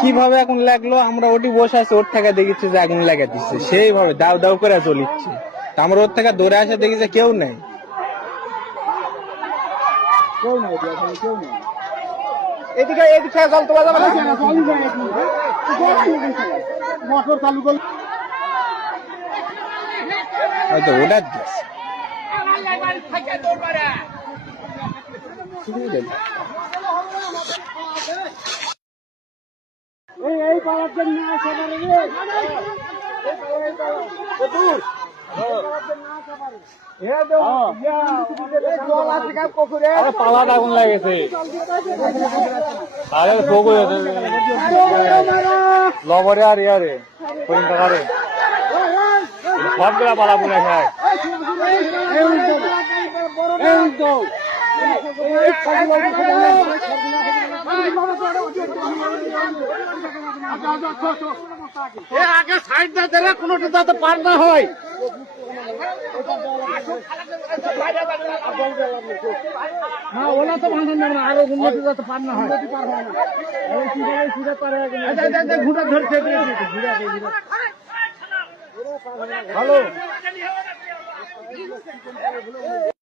কিভাবে আগুন লাগলো আমরা ওটি বসে আছি, ওর থেকে দেখেছি যে আগুন লাগা দিচ্ছে, সেইভাবে দাও দাও করে জ্বলিচ্ছে। আমরা ওর থেকে দৌড়ে আসে দেখি যে কেউ নেই। এদিকে এদিকে জল তো বাজাবে না, মোটর চালু করলে হয়তো ওটা দিচ্ছে। এই পাওয়ার জন্য আসে পারে রে, পালাটা আগুন লাগেছে, লবরে আর ইয়ারে টাকারে সবগুলা পালা পুনে খায়। আগে সাইড না দিলে কোনোটা যাতে পার না হয়। না ওলা তো ভাঙন না, আরো উন্নতি যাতে পার না হয়। ঘুরে ধরছে ভালো।